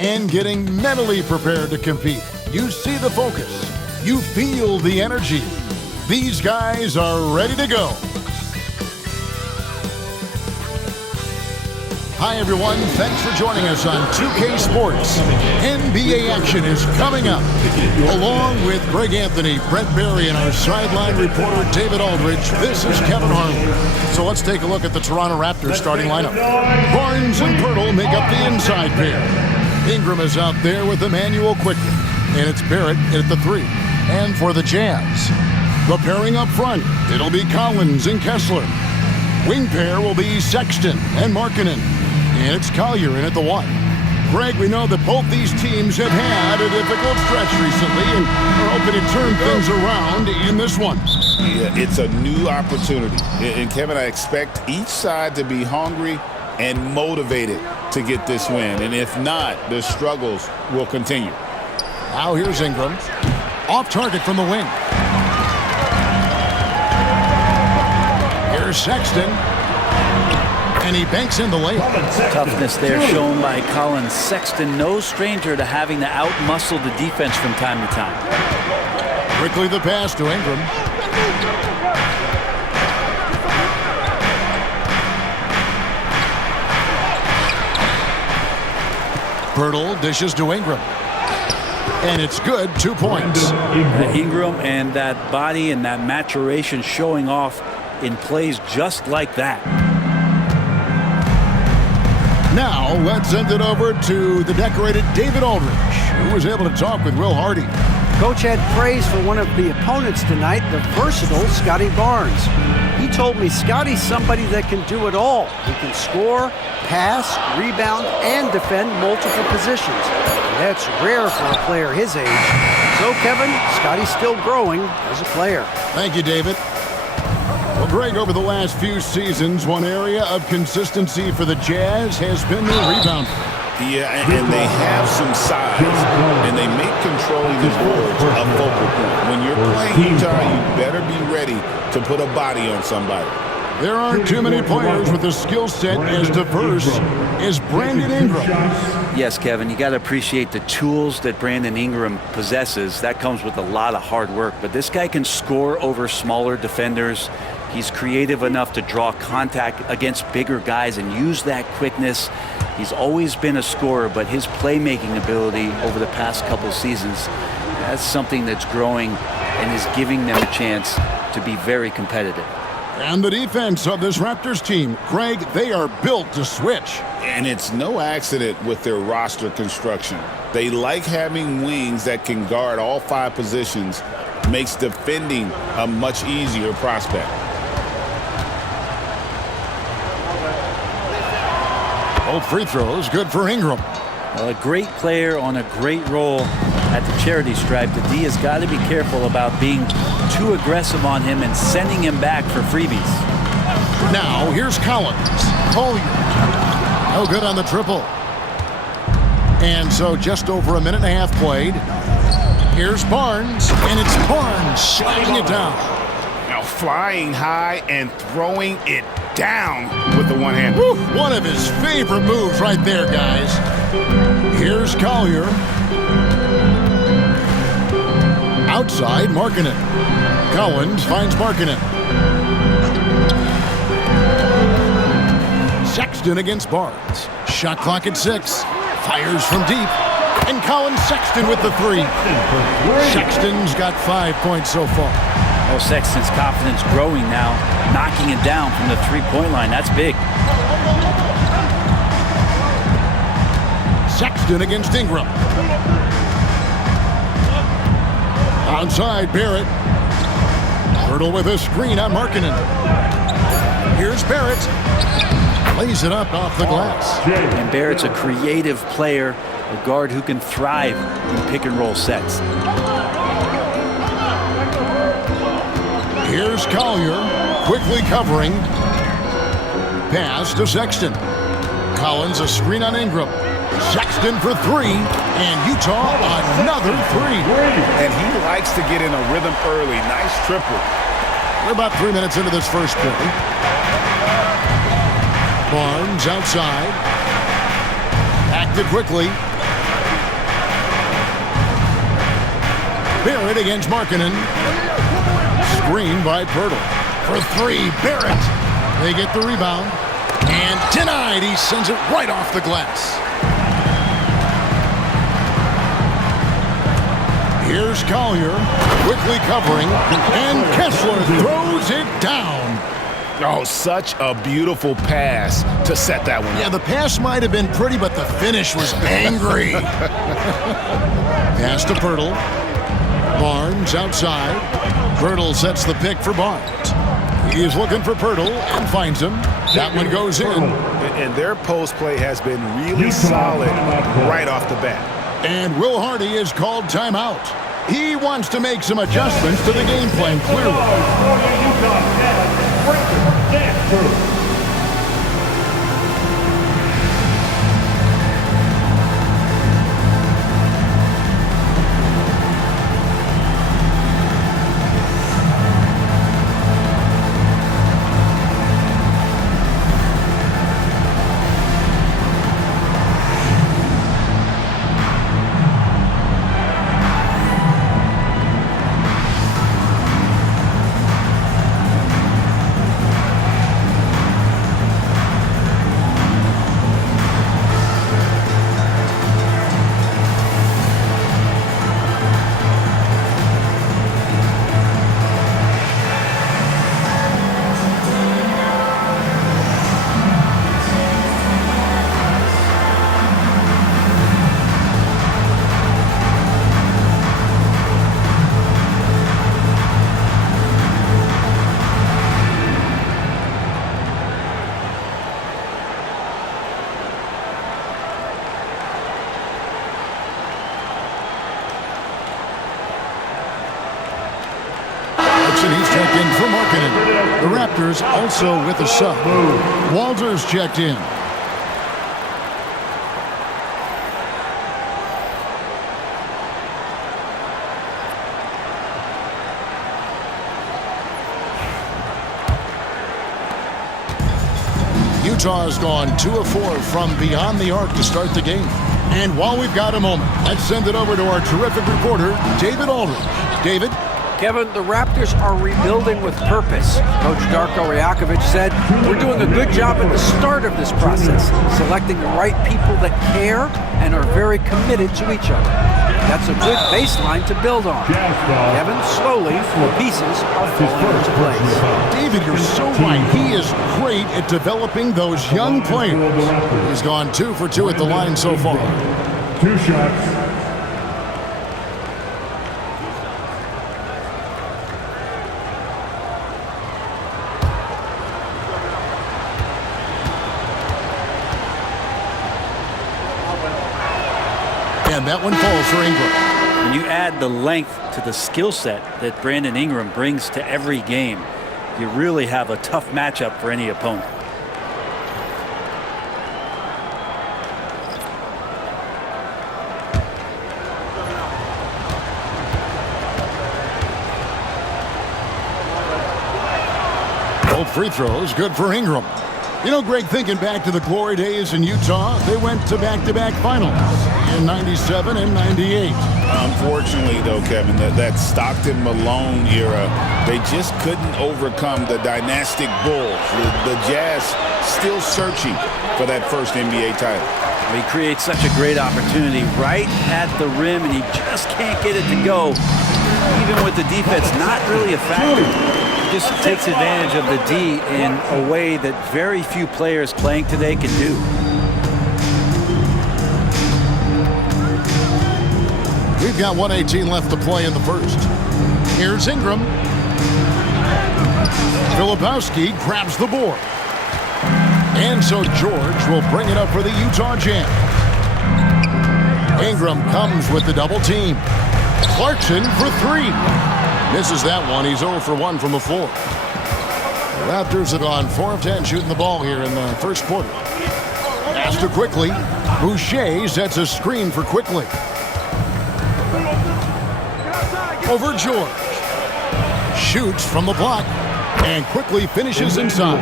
and getting mentally prepared to compete. You see the focus. You feel the energy. These guys are ready to go. Hi, everyone. Thanks for joining us on 2K Sports. NBA action is coming up. Along with Greg Anthony, Brent Barry, and our sideline reporter, David Aldridge, this is Kevin Harlan. So let's take a look at the Toronto Raptors starting lineup. Barnes and Pirtle make up the inside pair. Ingram is out there with Emmanuel quickly. And it's Barrett at the 3. And for the Jazz, the pairing up front, it'll be Collins and Kessler. Wing pair will be Sexton and Markkanen. And it's Collier in at the 1. Greg, we know that both these teams have had a difficult stretch recently and are hoping to turn things around in this one. Yeah, it's a new opportunity. And Kevin, I expect each side to be hungry and motivated to get this win. And if not, the struggles will continue. Now here's Ingram. Off target from the wing. Here's Sexton. And he banks in the layup. Toughness there shown by Colin Sexton. No stranger to having to out-muscle the defense from time to time. Quickly the pass to Ingram. Pirtle dishes to Ingram. And it's good, 2 points. Ingram and that body and that maturation showing off in plays just like that. Now, let's send it over to the decorated David Aldridge, who was able to talk with Will Hardy. Coach had praise for one of the opponents tonight, the versatile Scotty Barnes. He told me Scotty's somebody that can do it all. He can score, pass, rebound, and defend multiple positions. And that's rare for a player his age. So, Kevin, Scotty's still growing as a player. Thank you, David. Well, Greg, over the last few seasons, one area of consistency for the Jazz has been their rebound. Yeah, and they have some size, and they make controlling the boards a focal point. When you're playing Utah, you better be ready to put a body on somebody. There aren't too many players with a skill set as diverse as Brandon Ingram. Yes, Kevin, you got to appreciate the tools that Brandon Ingram possesses. That comes with a lot of hard work. But this guy can score over smaller defenders. He's creative enough to draw contact against bigger guys and use that quickness. He's always been a scorer, but his playmaking ability over the past couple seasons, that's something that's growing and is giving them a chance to be very competitive. And the defense of this Raptors team, Greg, they are built to switch. And it's no accident with their roster construction. They like having wings that can guard all 5 positions, makes defending a much easier prospect. Both free throws good for Ingram. Well, a great player on a great role at the charity stripe. The D has got to be careful about being too aggressive on him and sending him back for freebies. Now here's Collins. Collier. No good on the triple. And so just over a minute and a half played. Here's Barnes, and it's Barnes sliding it down. Now flying high and throwing it down with the one hand. Woo, one of his favorite moves right there, guys. Here's Collier. Outside, Markkanen. Collins finds Markkanen. Sexton against Barnes. Shot clock at 6. Fires from deep. And Colin Sexton with the 3. Sexton's got 5 points so far. Oh, Sexton's confidence growing now, knocking it down from the three-point line. That's big. Sexton against Ingram. Outside, Barrett. Pirtle with a screen on Markkanen. Here's Barrett. Lays it up off the glass. And Barrett's a creative player, a guard who can thrive in pick-and-roll sets. Here's Collier, quickly covering. Pass to Sexton. Collins a screen on Ingram. Sexton for 3, and Utah another 3. And he likes to get in a rhythm early. Nice triple. We're about 3 minutes into this first quarter. Barnes outside. Acted quickly. Barrett against Markkanen. Screen by Pirtle. For three, Barrett. They get the rebound. And denied. He sends it right off the glass. Here's Collier, quickly covering, and Kessler throws it down. Oh, such a beautiful pass to set that one up. Yeah, the pass might have been pretty, but the finish was angry. Pass to Pirtle. Barnes outside. Pirtle sets the pick for Barnes. He's looking for Pirtle and finds him. That one goes in. And their post play has been really solid right off the bat. And Will Hardy is called timeout. He wants to make some adjustments to the game plan, clearly. And he's checked in for Markkanen. The Raptors also with a sub. Walters checked in. Utah has gone 2 of 4 from beyond the arc to start the game. And while we've got a moment, let's send it over to our terrific reporter, David Aldridge. David? Kevin, the Raptors are rebuilding with purpose. Coach Darko Rajakovic said, we're doing a good job at the start of this process, selecting the right people that care and are very committed to each other. That's a good baseline to build on. Kevin, slowly, the pieces are falling into place. David, you're so right. He is great at developing those young players. He's gone 2 for 2 at the line so far. 2 shots. And that one falls for Ingram. When you add the length to the skill set that Brandon Ingram brings to every game, you really have a tough matchup for any opponent. Both free throws good for Ingram. You know, Greg, thinking back to the glory days in Utah, they went to back-to-back finals in 97 and 98. Unfortunately, though, Kevin, that Stockton-Malone era, they just couldn't overcome the dynastic Bulls. The Jazz still searching for that first NBA title. He creates such a great opportunity right at the rim, and he just can't get it to go. Even with the defense not really a factor. Just takes advantage of the D in a way that very few players playing today can do. We've got 1:18 left to play in the first. Here's Ingram. Filipowski grabs the board. And so George will bring it up for the Utah Jazz. Ingram comes with the double team. Clarkson for 3. Misses that one. He's 0 for 1 from the floor. The Raptors have gone 4 of 10 shooting the ball here in the first quarter. Pass to Quickly. Boucher sets a screen for Quickly. Over George. Shoots from the block. And Quickly finishes inside.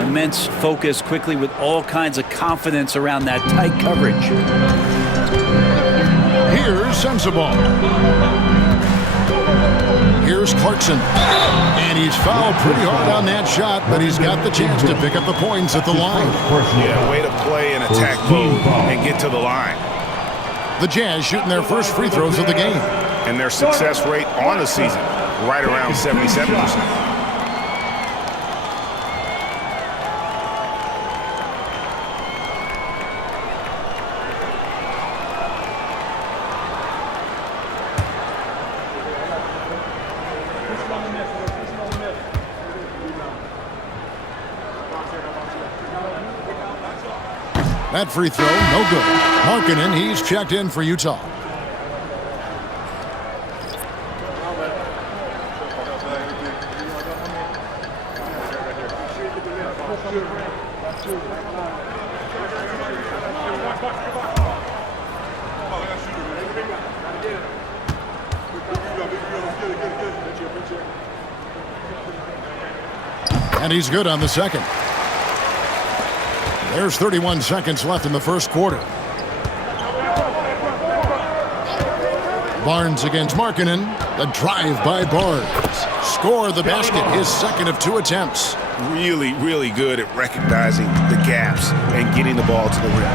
Immense focus, Quickly with all kinds of confidence around that tight coverage. Here's Sensabaugh. Here's Clarkson. And he's fouled pretty hard on that shot, but he's got the chance to pick up the points at the line. Yeah, way to play in attack mode and get to the line. The Jazz shooting their first free throws of the game. And their success rate on the season, right around 77%. That free throw, no good. Markkanen, he's checked in for Utah. And he's good on the second. There's 31 seconds left in the first quarter. Barnes against Markkanen. The drive by Barnes. Score the basket, his second of 2 attempts. Really, really good at recognizing the gaps and getting the ball to the rim.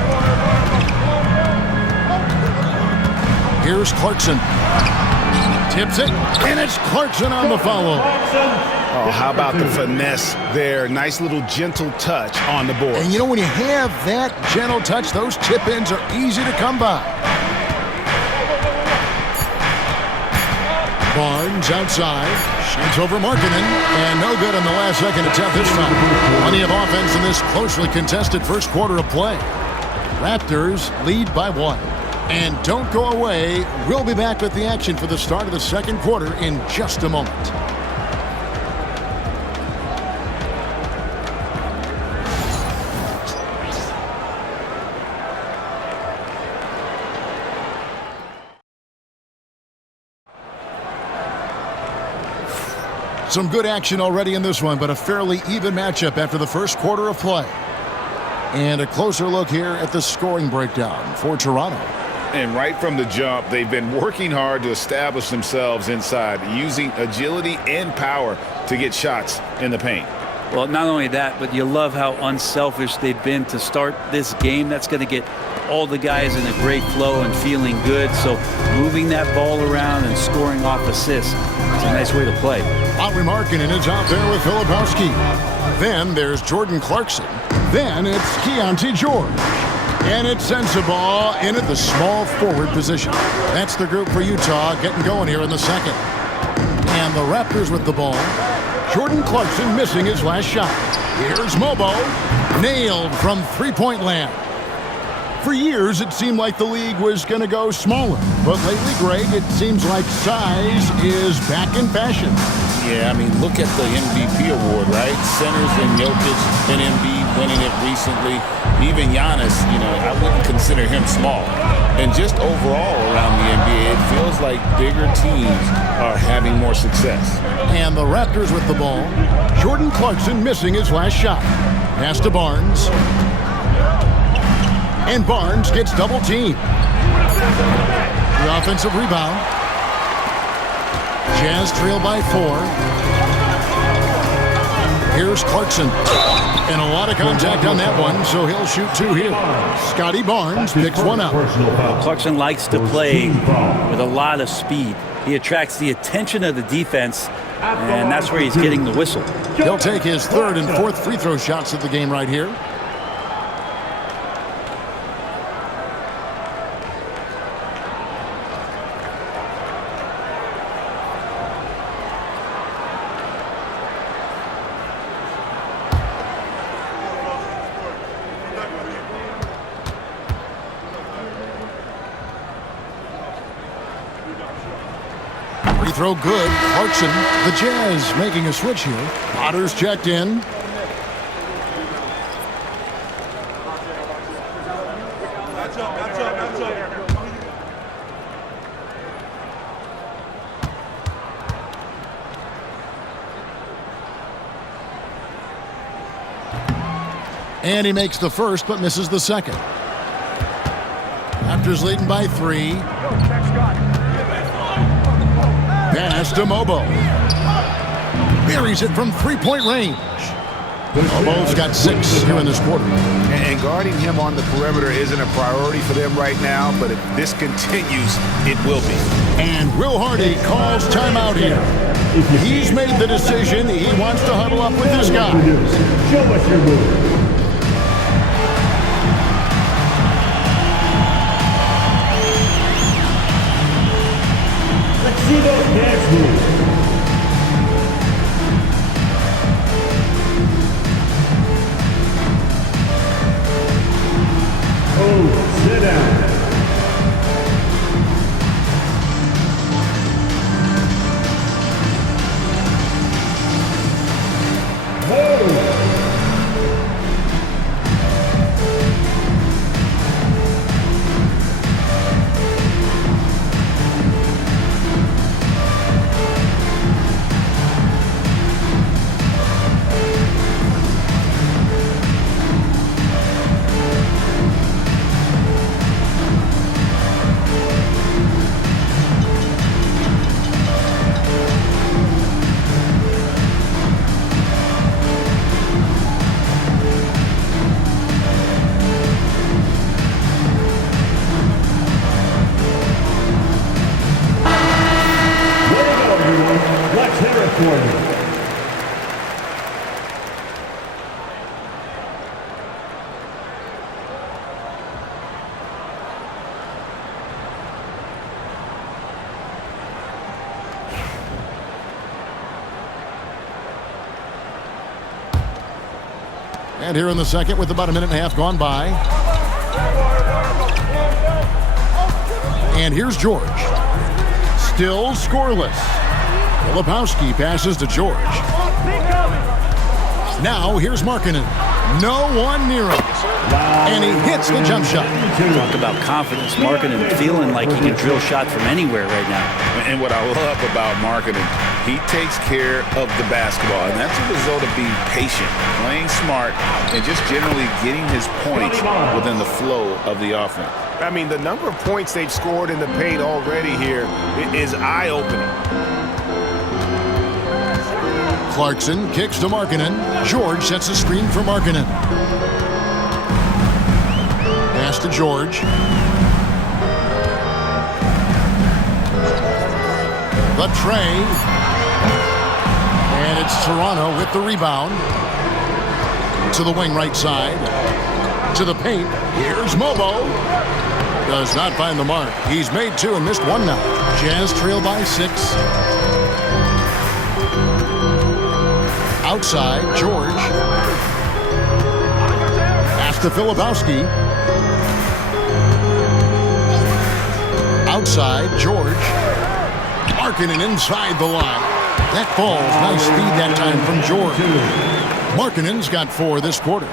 Here's Clarkson. Tips it, and it's Clarkson on the follow. Oh, how about the finesse there? Nice little gentle touch on the board. And you know, when you have that gentle touch, those chip-ins are easy to come by. Barnes outside, shoots over Markkanen, and no good on the last second attempt this time. Plenty of offense in this closely contested first quarter of play. Raptors lead by 1. And don't go away. We'll be back with the action for the start of the second quarter in just a moment. Some good action already in this one, but a fairly even matchup after the first quarter of play. And a closer look here at the scoring breakdown for Toronto. And right from the jump, they've been working hard to establish themselves inside, using agility and power to get shots in the paint. Well, not only that, but you love how unselfish they've been to start this game. That's going to get all the guys in a great flow and feeling good. So moving that ball around and scoring off assists, it's a nice way to play. Lauri Markkanen is out there with Filipowski. Then there's Jordan Clarkson. Then it's Keontae George. And it sends the ball in at the small forward position. That's the group for Utah getting going here in the second. And the Raptors with the ball. Jordan Clarkson missing his last shot. Here's Mobo. Nailed from three-point land. For years, it seemed like the league was going to go smaller. But lately, Greg, it seems like size is back in fashion. Yeah, I mean, look at the MVP award, right? Centers and Jokic and Embiid winning it recently. Even Giannis, you know, I wouldn't consider him small. And just overall around the NBA, it feels like bigger teams are having more success. And the Raptors with the ball. Jordan Clarkson missing his last shot. Pass to Barnes. And Barnes gets double-teamed. The offensive rebound. Jazz trail by 4. Here's Clarkson. And a lot of contact on that one, so he'll shoot 2 here. Scotty Barnes picks one up. Clarkson likes to play with a lot of speed. He attracts the attention of the defense, and that's where he's getting the whistle. He'll take his 3rd and 4th free throw shots of the game right here. Free throw good. Clarkson, the Jazz making a switch here. Potter's checked in. And he makes the first, but misses the second. Raptors leading by 3. Pass Pass to Mobo. Buries it from three-point range. Mobo's got 6 here in this quarter. And guarding him on the perimeter isn't a priority for them right now, but if this continues, it will be. And Will Hardy calls timeout here. He's made the decision. He wants to huddle up with this guy. Show us your move. Let's see those dance moves. Oh, sit down. Let's hear it for you. And here in the second with about a minute and a half gone by. And here's George. Still scoreless. Filipowski passes to George. Now here's Markkanen. No one near him. And he hits the jump shot. Talk about confidence. Markkanen feeling like he can drill shots from anywhere right now. And what I love about Markkanen, he takes care of the basketball. And that's a result of being patient, playing smart, and just generally getting his points within the flow of the offense. I mean, the number of points they've scored in the paint already here is eye-opening. Clarkson kicks to Markkanen. George sets a screen for Markkanen. Pass to George. The tray. And it's Toronto with the rebound. To the wing right side. To the paint. Here's Mobo. Does not find the mark. He's made 2 and missed 1 now. Jazz trail by 6. Outside, George. Pass to Filipowski. Outside, George. Markkanen inside the line. That falls. Nice feed that time from George. Markkanen's got 4 this quarter.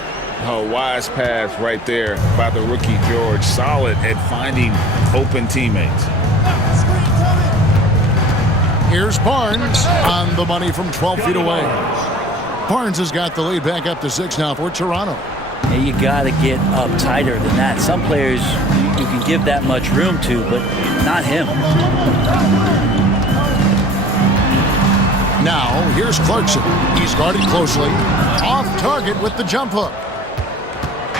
A wise pass right there by the rookie George. Solid at finding open teammates. Here's Barnes on the money from 12 feet away. Barnes has got the lead back up to 6 now for Toronto. Yeah, you got to get up tighter than that. Some players you can give that much room to, but not him. Now, here's Clarkson. He's guarded closely. Off target with the jump hook.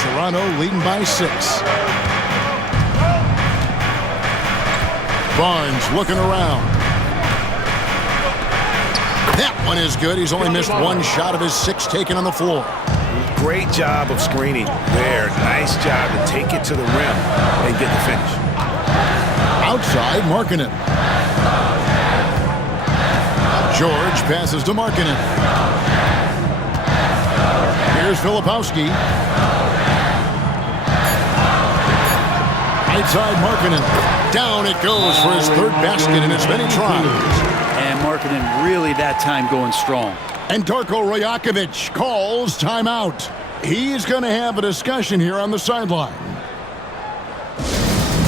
Toronto leading by 6. Barnes looking around. That one is good. He's only missed 1 shot of his 6 taken on the floor. Great job of screening there. Nice job to take it to the rim and get the finish. Outside, Markkanen. George passes to Markkanen. Here's Filipowski. Right side, Markkanen. Down it goes for his 3rd basket in as many tries. And Markkanen really that time going strong. And Darko Rajakovic calls timeout. He's going to have a discussion here on the sideline.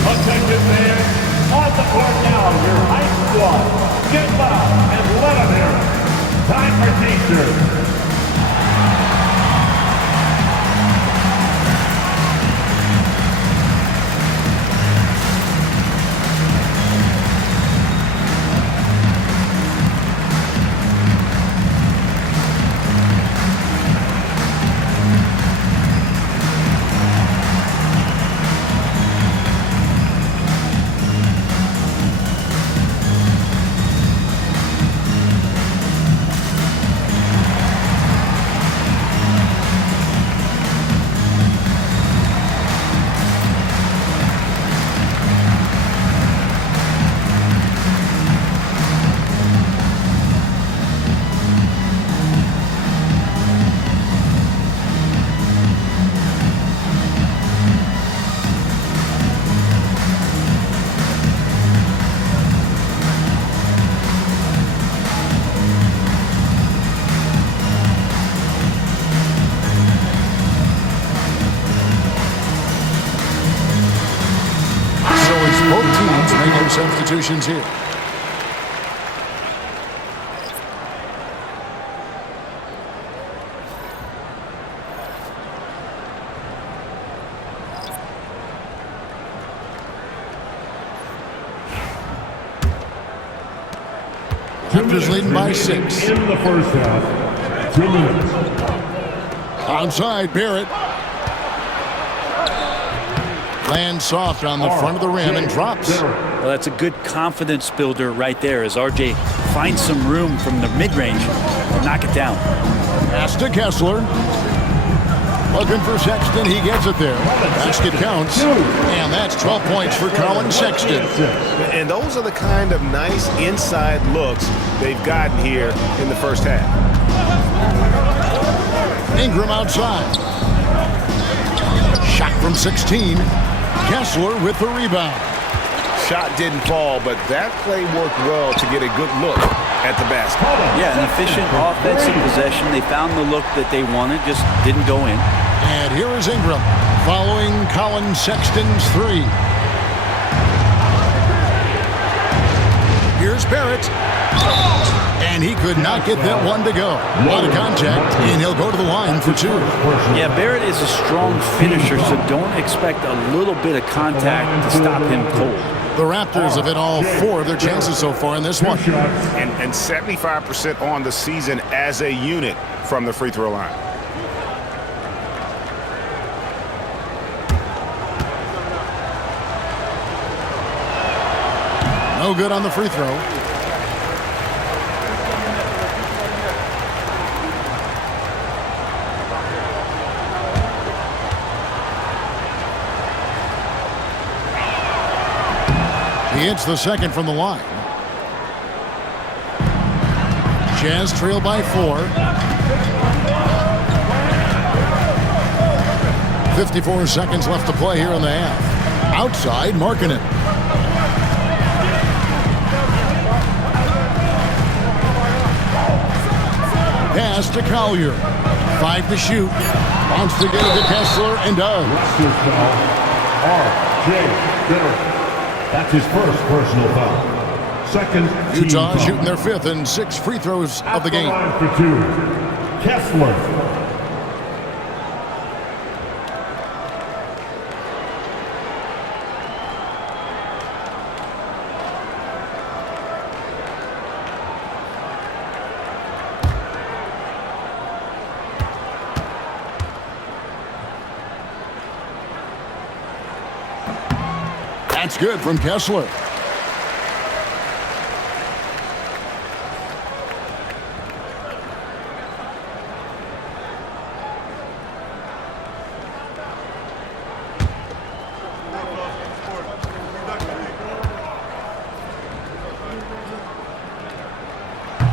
Attention fans, on the court now, your high squad. Get loud and let them hear it. Time for T-shirts. substitutions here. Raptors leading by 6. In the first half, 2 minutes. Onside, Barrett. Lands soft on the front of the rim and drops. Well, that's a good confidence builder right there as RJ finds some room from the mid-range to knock it down. Pass to Kessler. Looking for Sexton. He gets it there. Basket counts. And that's 12 points for Colin Sexton. And those are the kind of nice inside looks they've gotten here in the first half. Ingram outside. Shot from 16. Kessler with the rebound. Shot didn't fall, but that play worked well to get a good look at the basket. Yeah, an efficient offensive possession. They found the look that they wanted, just didn't go in. And here is Ingram following Colin Sexton's 3. Here's Barrett. And he could not get that one to go. A lot of contact, and he'll go to the line for 2. Yeah, Barrett is a strong finisher, so don't expect a little bit of contact to stop him cold. The Raptors have hit all 4 of their chances so far in this one. And 75% on the season as a unit from the free throw line. No good on the free throw. He hits the second from the line. Jazz trail by 4. 54 seconds left to play here in the half. Outside, marking it. Pass to Collier. 5 to shoot. Wants to get it to Kessler and does. Raptors foul. R.J. Barrett. That's his first personal foul. Second, Utah team shooting foul. their 5th and 6th free throws of the game. Line for 2. Kessler. That's good from Kessler.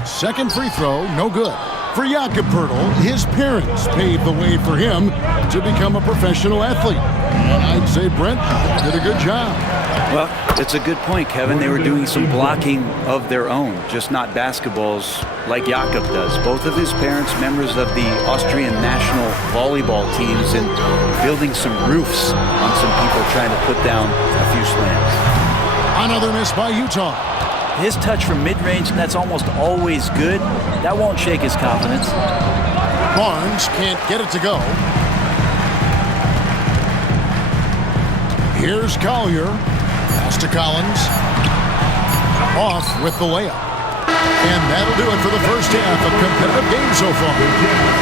Second free throw, no good. For Jakob Poeltl, his parents paved the way for him to become a professional athlete. And I'd say Brent did a good job. Well, it's a good point, Kevin. They were doing some blocking of their own, just not basketballs like Jakob does. Both of his parents, members of the Austrian national volleyball teams, and building some roofs on some people trying to put down a few slams. Another miss by Utah. His touch from mid-range, that's almost always good. That won't shake his confidence. Barnes can't get it to go. Here's Collier. Pass to Collins. Off with the layup. And that'll do it for the first half of competitive game so far.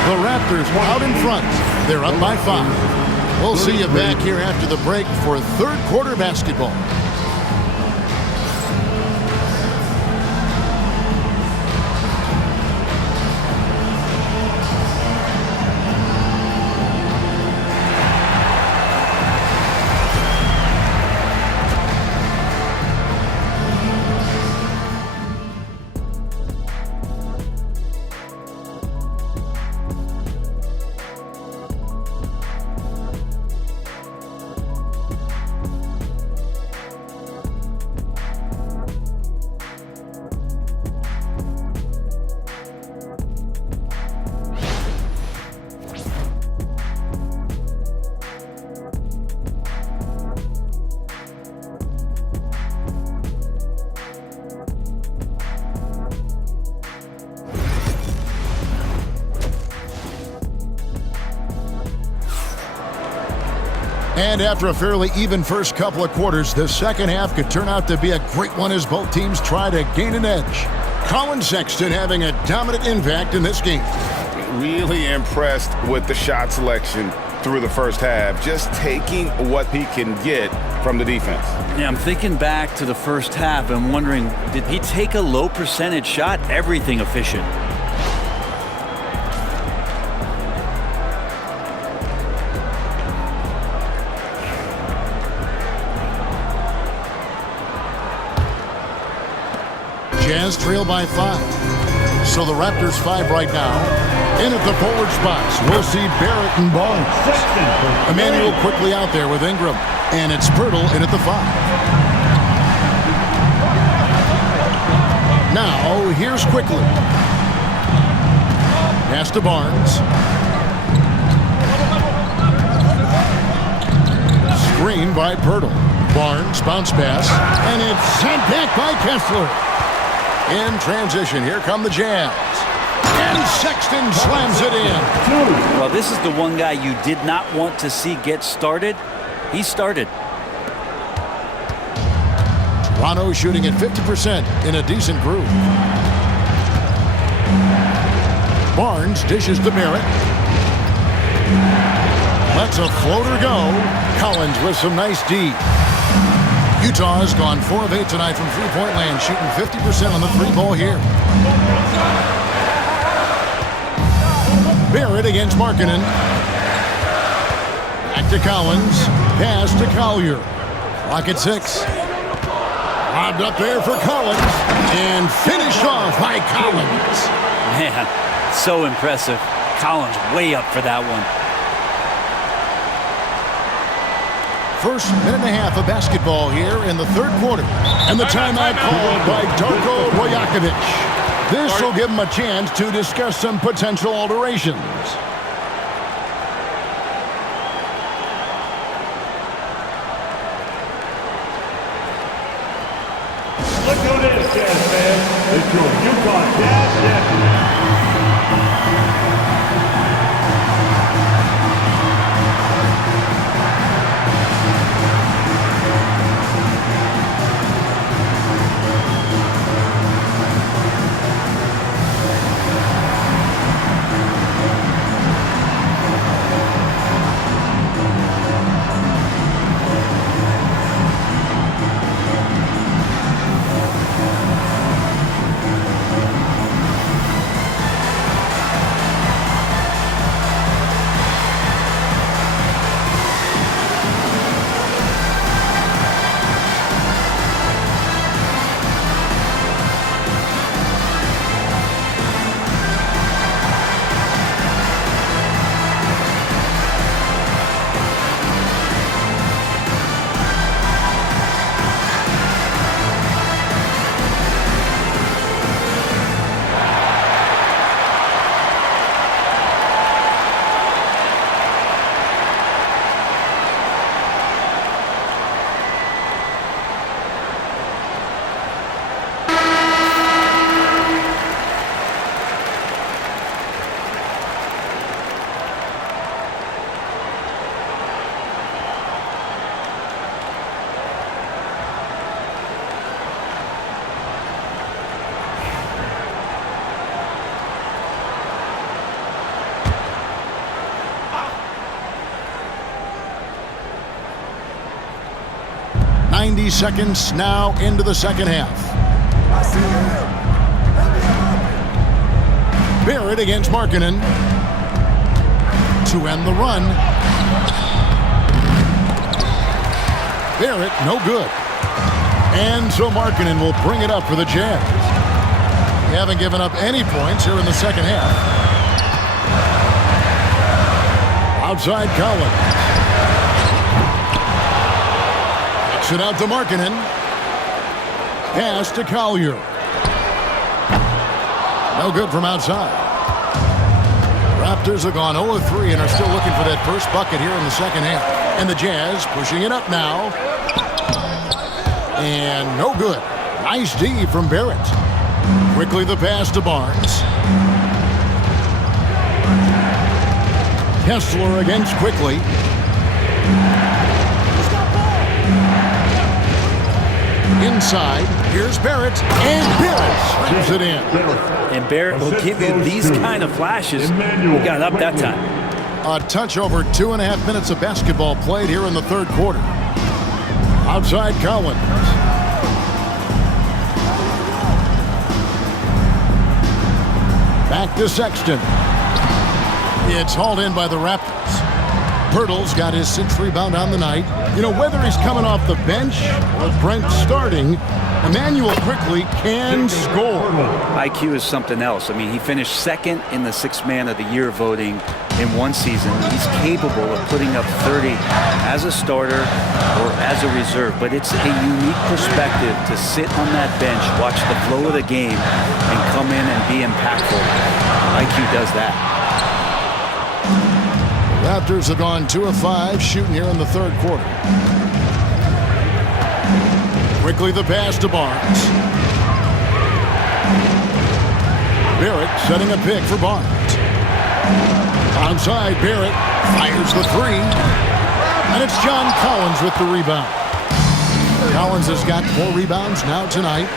The Raptors out in front. They're up by 5. We'll see you back here after the break for third quarter basketball. And after a fairly even first couple of quarters, the second half could turn out to be a great one as both teams try to gain an edge. Colin Sexton having a dominant impact in this game. Really impressed with the shot selection through the first half, just taking what he can get from the defense. Yeah, I'm thinking back to the first half and wondering, did he take a low percentage shot? Everything efficient. Jazz trail by 5. So the Raptors 5 right now. In at the forward spots, we'll see Barrett and Barnes. Emmanuel quickly out there with Ingram. And it's Pirtle in at the 5. Now, here's Quickly. Pass to Barnes. Screen by Pirtle. Barnes, bounce pass. And it's sent back by Kessler. In transition, here come the Jazz. And Sexton slams it in. Well, this is the one guy you did not want to see get started. He started. Toronto shooting at 50% in a decent groove. Barnes dishes to Barrett. Lets a floater go. Collins with some nice D. Utah's gone 4 of 8 tonight from three-point land, shooting 50% on the three ball here. Barrett against Markkanen. Back to Collins. Pass to Collier. Clock at 6. Lobbed up there for Collins. And finished off by Collins. Man, so impressive. Collins way up for that one. First minute and a half of basketball here in the third quarter. And the timeout called by Darko Rajakovic. This will give him a chance to discuss some potential alterations. Look who it is, Jazz fans. It's your Utah Jazz champions. Seconds now into the second half. Barrett against Markkanen to end the run. Barrett, no good. And so Markkanen will bring it up for the Jazz. They haven't given up any points here in the second half. Outside Collins. It out to Markkanen. Pass to Collier. No good from outside. Raptors have gone 0-3 and are still looking for that first bucket here in the second half. And the Jazz pushing it up now. And no good. Nice D from Barrett. Quickly the pass to Barnes. Kessler against Quickly. inside. Here's Barrett, and Barrett slams it in. And Barrett will give you these kind of flashes. He got up that time. A touch over 2.5 minutes of basketball played here in the third quarter. Outside Collins. Back to Sexton. It's hauled in by the Raptors. Pirtle's got his 6th rebound on the night. You know, whether he's coming off the bench or Brent starting, Emmanuel quickly can score. IQ is something else. I mean, he finished 2nd in the 6th Man of the Year voting in one season. He's capable of putting up 30 as a starter or as a reserve, but it's a unique perspective to sit on that bench, watch the flow of the game, and come in and be impactful. IQ does that. Raptors have gone 2 of 5 shooting here in the third quarter. Quickly the pass to Barnes. Barrett setting a pick for Barnes. Onside, Barrett fires the 3. And it's John Collins with the rebound. Collins has got 4 rebounds now tonight.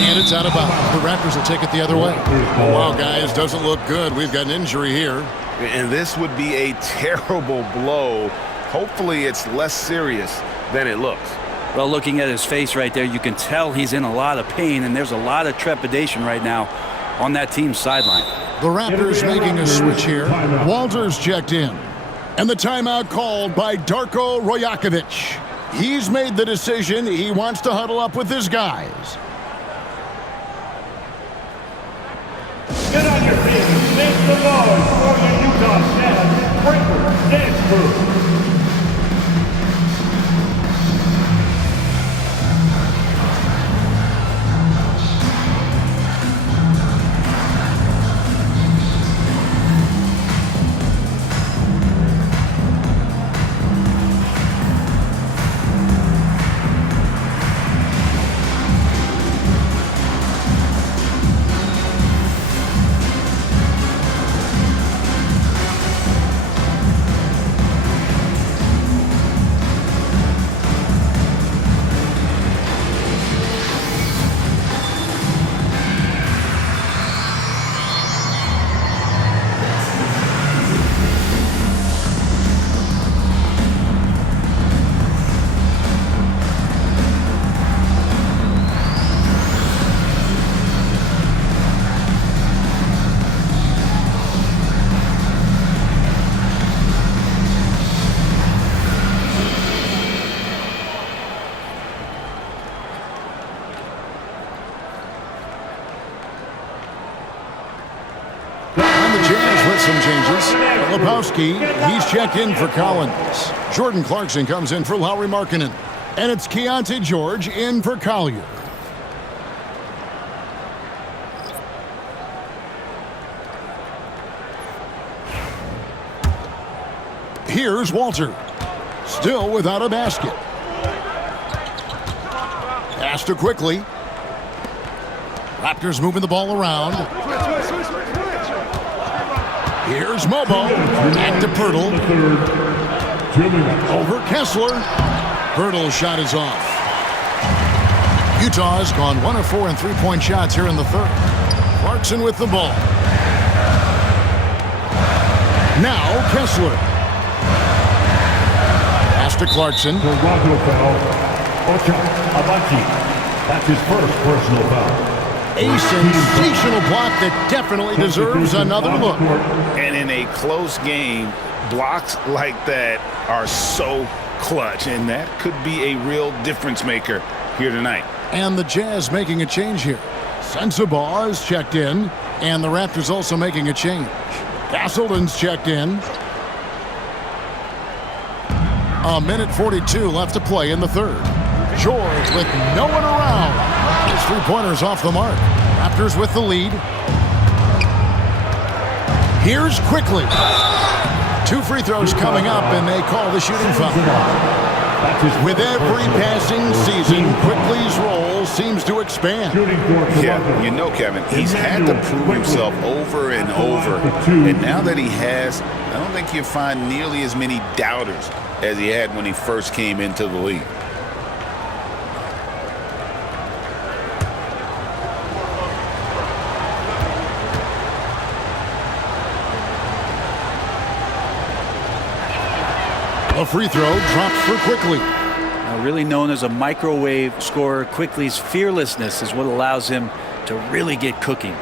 And it's out of bounds. The Raptors will take it the other way. Oh, wow, guys, doesn't look good. We've got an injury here. And this would be a terrible blow. Hopefully it's less serious than it looks. Well, looking at his face right there, you can tell he's in a lot of pain, and there's a lot of trepidation right now on that team's sideline. The Raptors making a switch here. Walters checked in. And the timeout called by Darko Rajakovic. He's made the decision. He wants to huddle up with his guys. Get on your feet. Make the noise for the Utah Jazz. Breaker dance crew. Some changes. Lebowski, he's checked in for Collins. Jordan Clarkson comes in for Lauri Markkanen. And it's Keontae George in for Collier. Here's Walter. Still without a basket. Pass to quickly. Raptors moving the ball around. Here's Mobo. Back to Pirtle. Over Kessler. Pirtle's shot is off. Utah has gone 1 of 4 in three-point shots here in the third. Clarkson with the ball. Now Kessler. Pass to Clarkson. Toronto foul. That's his first personal foul. A sensational block that definitely deserves another look. And in a close game, blocks like that are so clutch, and that could be a real difference maker here tonight. And the Jazz making a change here. Sensabaugh is checked in, and the Raptors also making a change. Castleton's checked in. 1:42 left to play in the third. George with no one around. His three-pointer's off the mark. Raptors with the lead. Here's Quickly. 2 free throws coming up, and they call the shooting foul. With every passing season, Quickly's role seems to expand. Yeah, you know, Kevin, he's had to prove himself over and over. And now that he has, I don't think you'll find nearly as many doubters as he had when he first came into the league. The free throw drops for Quickly. Really known as a microwave scorer, Quickly's fearlessness is what allows him to really get cooking.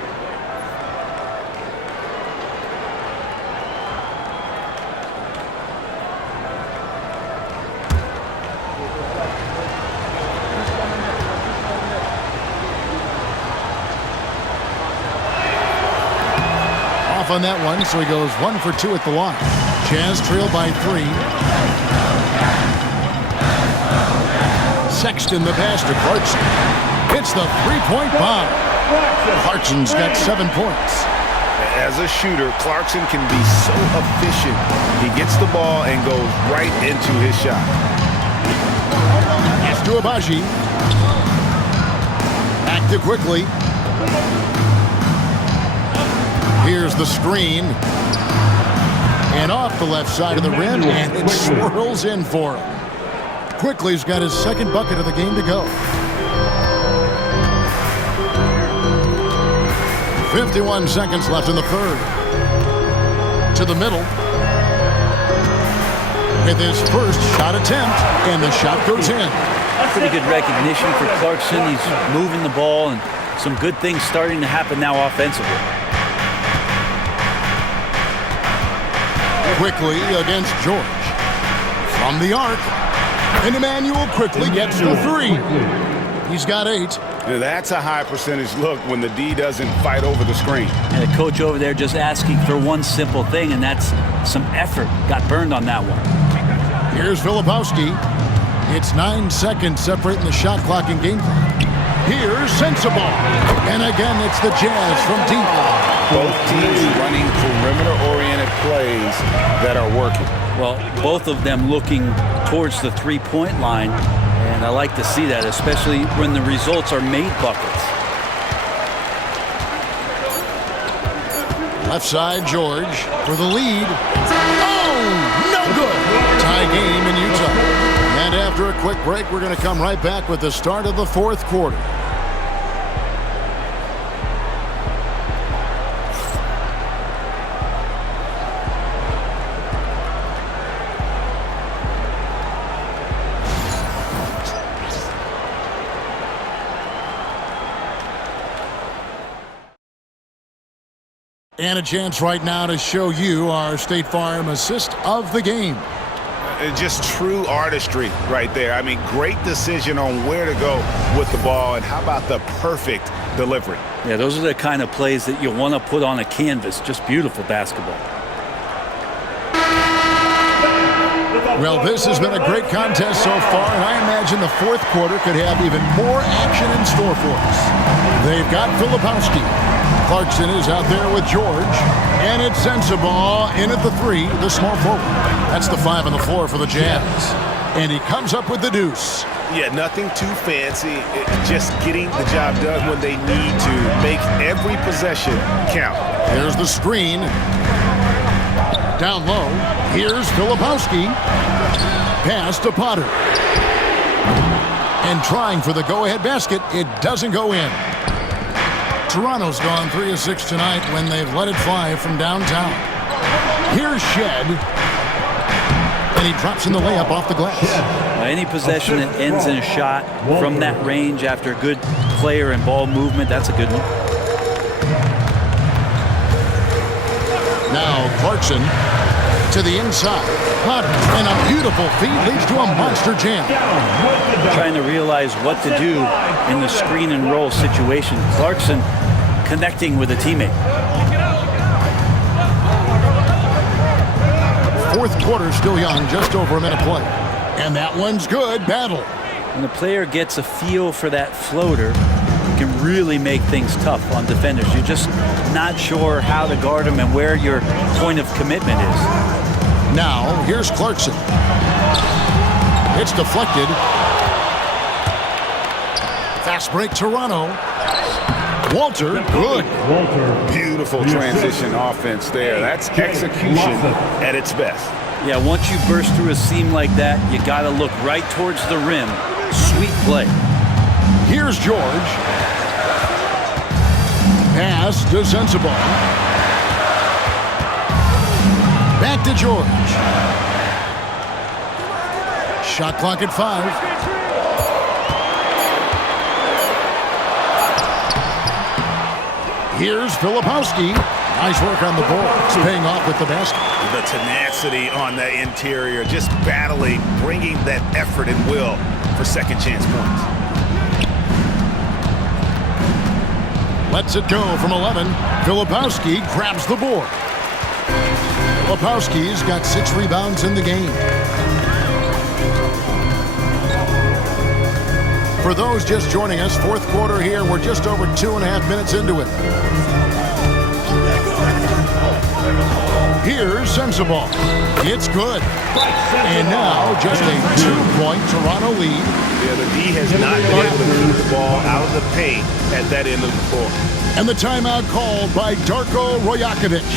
Off on that one, so he goes 1 for 2 at the line. Jazz trail by 3. Sexton the pass to Clarkson. Hits the three-point bomb. Clarkson's got 7 points. As a shooter, Clarkson can be so efficient. He gets the ball and goes right into his shot. Pass to Abaji. Back to Quickly. Here's the screen. And off the left side of the rim, and it swirls in for him. Quickly's got his second bucket of the game to go. 51 seconds left in the third. To the middle. With his first shot attempt, and the shot goes in. Pretty good recognition for Clarkson. He's moving the ball, and some good things starting to happen now offensively. Quickly against George. From the arc. And Emmanuel Quickly gets the 3. He's got 8. Now that's a high percentage look when the D doesn't fight over the screen. And the coach over there just asking for one simple thing, and that's some effort. Got burned on that one. Here's Filipowski. It's 9 seconds separating the shot clock and game clock. Here's Sensabaugh. And again, it's the Jazz from deep. Both teams running perimeter-oriented plays that are working. Well, both of them looking towards the three-point line, and I like to see that, especially when the results are made buckets. Left side, George for the lead. Oh, no good. Tie game in Utah. And after a quick break, we're going to come right back with the start of the fourth quarter. And a chance right now to show you our State Farm assist of the game. Just true artistry right there. I mean, great decision on where to go with the ball, and how about the perfect delivery? Yeah, those are the kind of plays that you want to put on a canvas. Just beautiful basketball. Well, this has been a great contest so far, and I imagine the fourth quarter could have even more action in store for us. They've got Filipowski. Clarkson is out there with George, and it's Sensabaugh in at the 3, the small forward. That's the 5 on the floor for the Jazz. And he comes up with the deuce. Yeah, nothing too fancy, just getting the job done when they need to. Make every possession count. Here's the screen. Down low, here's Filipowski. Pass to Potter. And trying for the go-ahead basket, it doesn't go in. Toronto's gone 3 of 6 tonight when they've let it fly from downtown. Here's Shed. And he drops in the layup off the glass. Any possession that ends in a shot from that range after a good player and ball movement, that's a good one. Now Clarkson to the inside. Potter, and a beautiful feed leads to a monster jam. Trying to realize what to do in the screen and roll situation. Clarkson connecting with a teammate. Fourth quarter still young, just over a minute play. And that one's good. Battle. When the player gets a feel for that floater, you can really make things tough on defenders. You're just not sure how to guard them and where your point of commitment is. Now, here's Clarkson. It's deflected. Fast break, Toronto. Walter, good. Beautiful transition offense there. That's execution at its best. Yeah, once you burst through a seam like that, you got to look right towards the rim. Sweet play. Here's George. Pass to Sensabaugh. Back to George. Shot clock at 5. Here's Filipowski. Nice work on the boards, paying off with the basket. The tenacity on the interior, just battling, bringing that effort and will for second chance points. Lets it go from 11. Filipowski grabs the board. Filipowski's got 6 rebounds in the game. For those just joining us, fourth quarter here. We're just over 2.5 minutes into it. Here's Sensabaugh. It's good. And now just a 2-point Toronto lead. Yeah, the D has not been able to keep the ball out of the paint at that end of the floor. And the timeout called by Darko Rajakovic.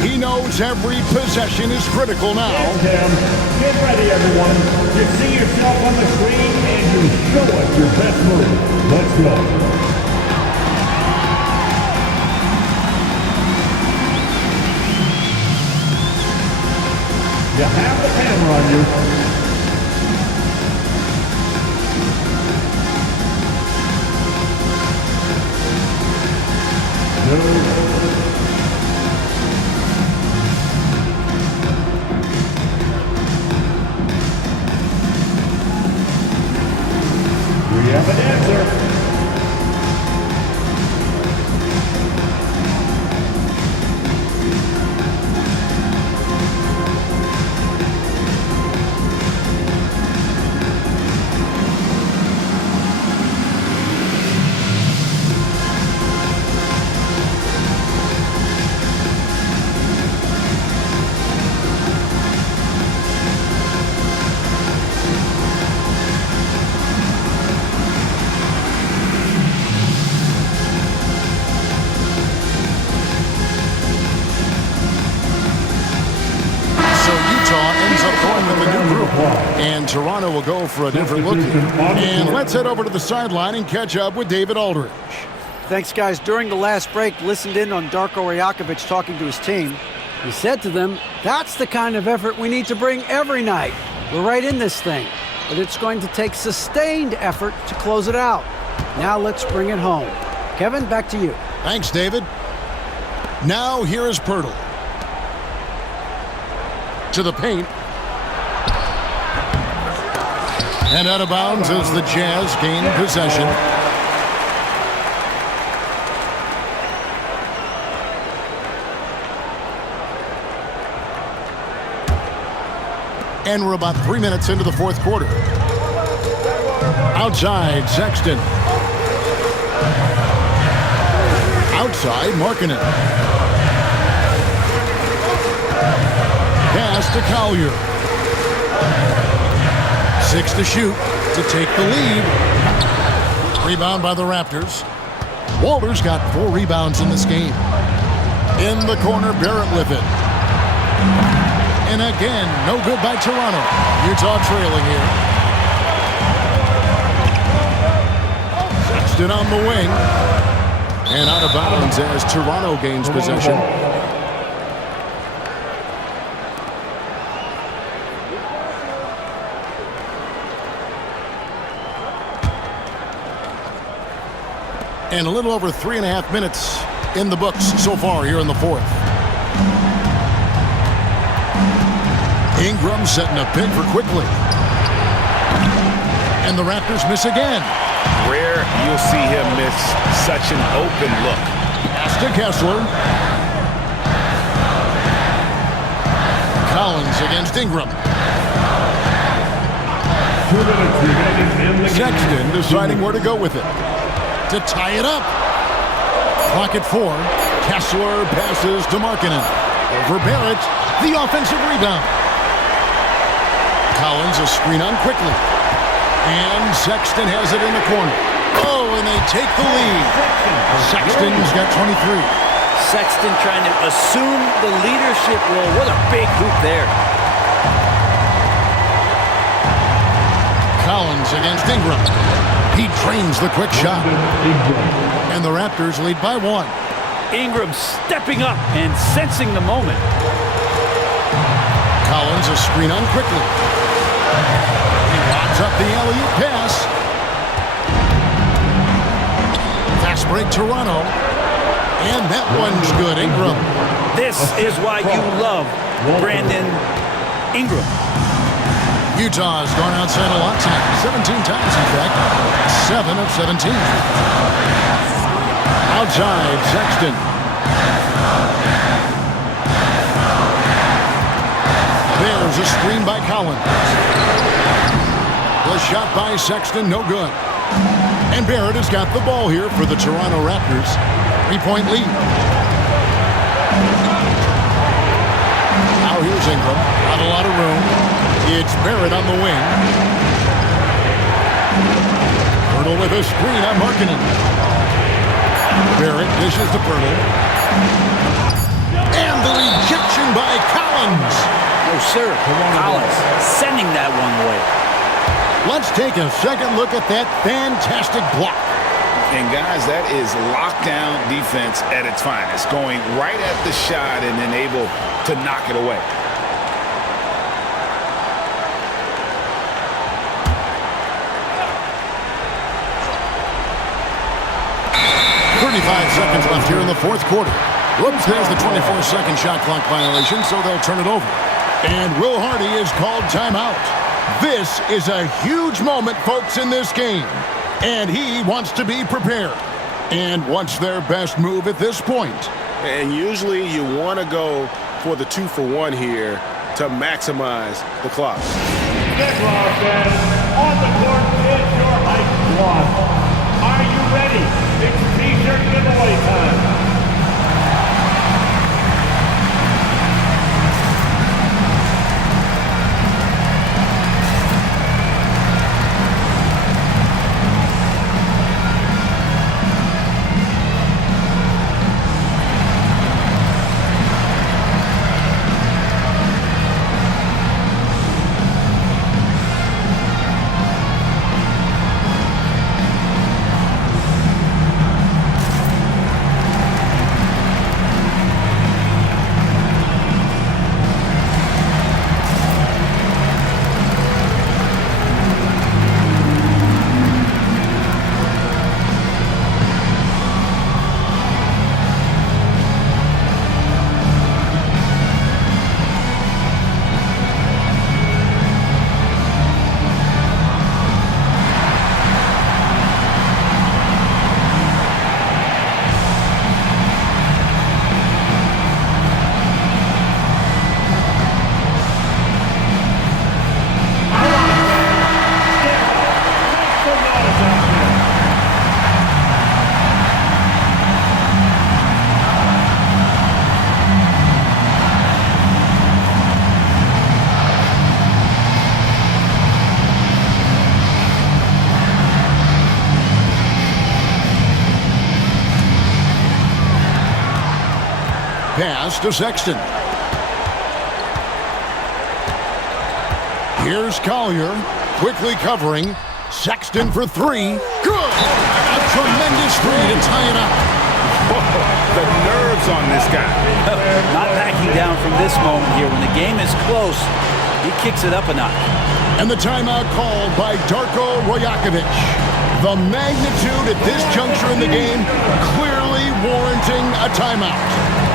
He knows every possession is critical now. Get ready, everyone. You see yourself on the screen and you show us your best move. Let's go. You have the camera on you. We have an answer. And Toronto will go for a different look here. And let's head over to the sideline and catch up with David Aldridge. Thanks, guys. During the last break, listened in on Darko Rajakovic talking to his team. He said to them, that's the kind of effort we need to bring every night. We're right in this thing, but it's going to take sustained effort to close it out. Now let's bring it home. Kevin, back to you. Thanks, David. Now here is Pirtle. To the paint. And out of bounds as the Jazz gain possession. And we're about 3 minutes into the fourth quarter. Outside, Sexton. Outside, Markkanen. Pass to Collier. 6 to shoot to take the lead. Rebound by the Raptors. Walter's got 4 rebounds in this game. In the corner, Barrett with it. And again, no good by Toronto. Utah trailing here. Sexton on the wing. And out of bounds as Toronto gains possession. And a little over 3.5 minutes in the books so far here in the fourth. Ingram setting a pick for quickly. And the Raptors miss again. Rare you'll see him miss such an open look. Pass to Kessler. Collins against Ingram. Sexton deciding where to go with it. To tie it up. Clock at 4. Kessler passes to Markkanen. Over Barrett. The offensive rebound. Collins a screen on quickly. And Sexton has it in the corner. Oh, and they take the lead. Sexton's got 23. Sexton trying to assume the leadership role. What a big hoop there. Collins against Ingram. He drains the quick shot. And the Raptors lead by 1. Ingram stepping up and sensing the moment. Collins a screen on quickly. up the alley-oop pass. Fast break Toronto. And that one's good. Ingram. This is why you love Brandon Ingram. Utah's gone outside a lot tonight. 17 times, in fact. 7 of 17. Outside, Sexton. There's a screen by Collins. The shot by Sexton, no good. And Barrett has got the ball here for the Toronto Raptors. 3-point lead. Now here's Ingram. Not a lot of room. It's Barrett on the wing. Pirtle with a screen on Markkanen. Barrett dishes to Pirtle. And the rejection by Collins. No, sir. Collins sending that one away. Let's take a second look at that fantastic block. And guys, that is lockdown defense at its finest. Going right at the shot and then able to knock it away. 35 seconds left here in the fourth quarter. Whoops, there's the 24-second shot clock violation, so they'll turn it over. And Will Hardy is called timeout. This is a huge moment, folks, in this game. And he wants to be prepared. And what's their best move at this point? And usually you want to go for the 2-for-1 here to maximize the clock. Nick Larson, on the court is your high squad. Are you ready? It's t-shirt giveaway time. Pass to Sexton. Here's Collier, quickly covering. Sexton for three. Good! A tremendous three to tie it up. The nerves on this guy. Not backing down from this moment here. When the game is close, he kicks it up a notch. And the timeout called by Darko Rajakovic. The magnitude at this juncture in the game clearly warranting a timeout.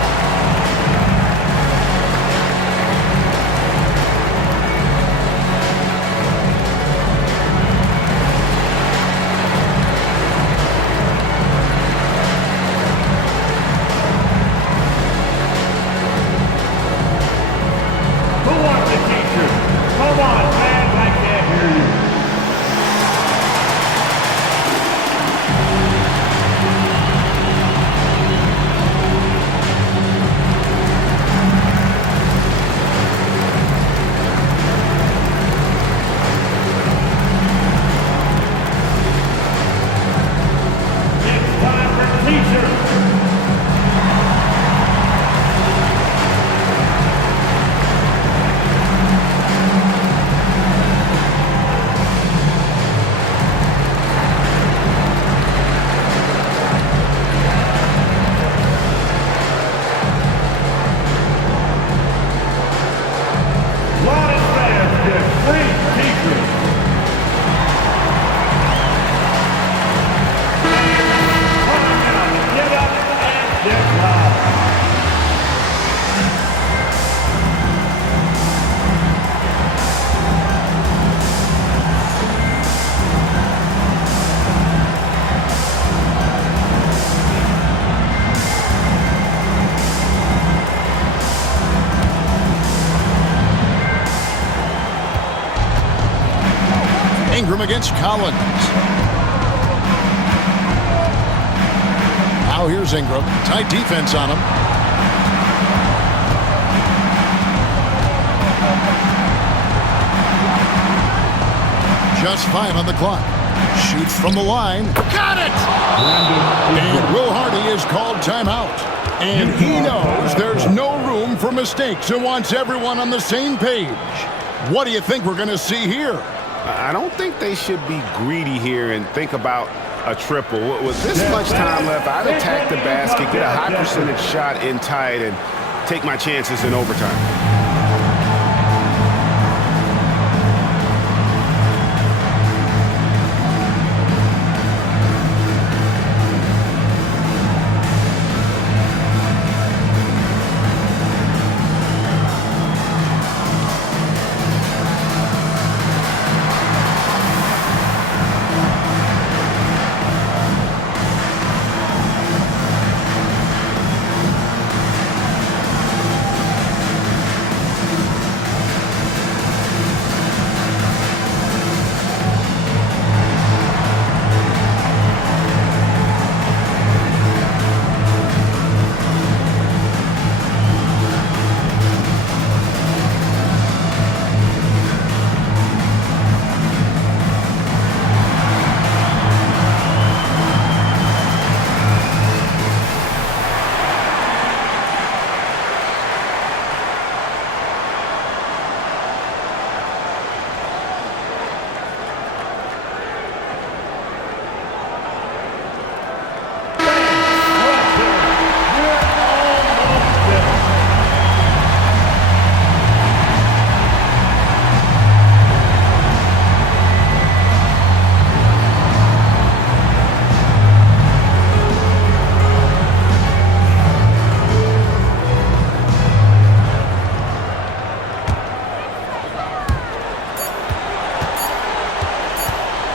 against Collins. Now here's Ingram. Tight defense on him. Just 5 on the clock. Shoots from the line. Got it! And Will Hardy is called timeout. And he knows there's no room for mistakes and wants everyone on the same page. What do you think we're going to see here? I don't think they should be greedy here and think about a triple. With this much time left, I'd attack the basket, get a high percentage shot in tight, and take my chances in overtime.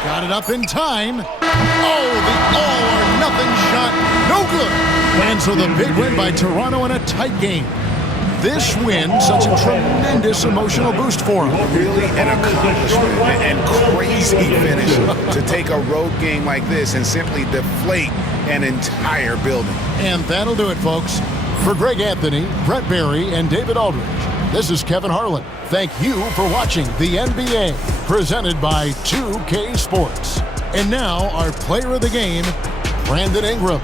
Got it up in time. Oh, the all-or-nothing shot. No good. And so the big win by Toronto in a tight game. This win, such a tremendous emotional boost for them. Really an accomplishment and crazy finish to take a road game like this and simply deflate an entire building. And that'll do it, folks. For Greg Anthony, Brett Barry, and David Aldridge, this is Kevin Harlan. Thank you for watching the NBA, presented by 2K Sports. And now, our player of the game, Brandon Ingram.